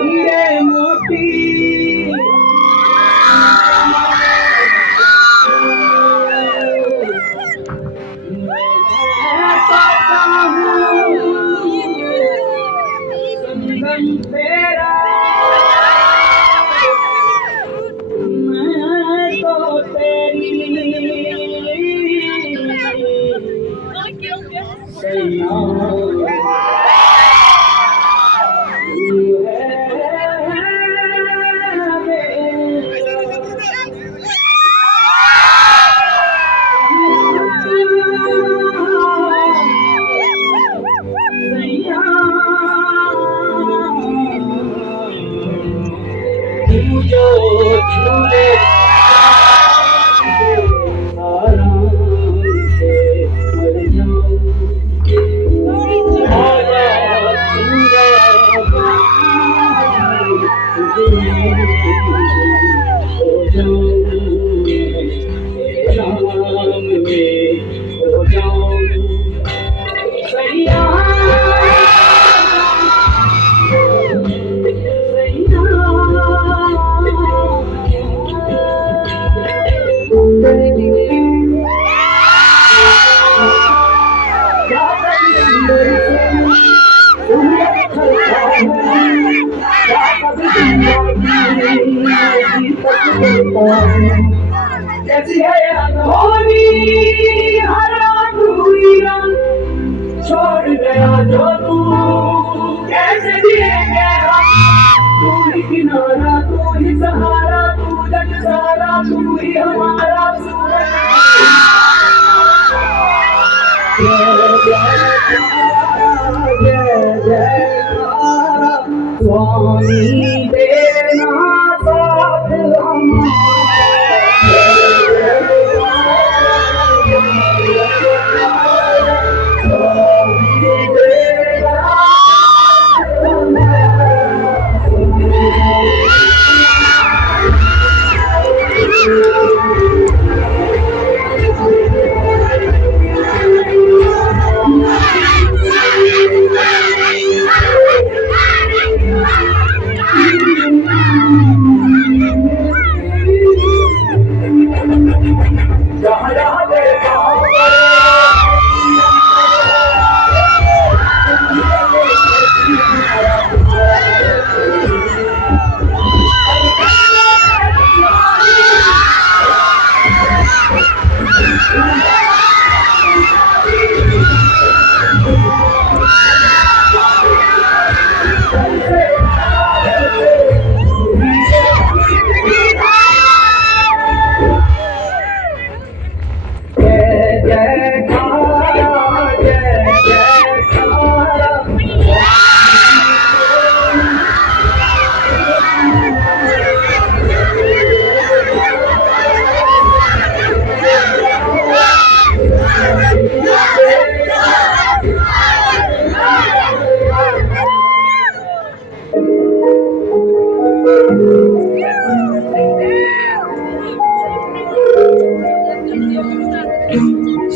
हीरे मोती मैं पाता हूँ संगम तेरा मैं तो तेरी सैया तू जो छूले आराम से मर जाऊं आजाद हो जाऊं तेरे नाम में हो जाऊं सैया कैसी है अनहोनी हर अधूरी रंग छोड़ गया जो तू कैसे जिएंगे हम तू ही किनारा तू ही सहारा तू जग सारा तू ही हमारा सूरज जय जयकारा स्वामी देना साथ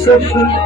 सफर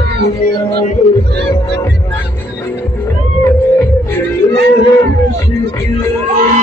Thank you.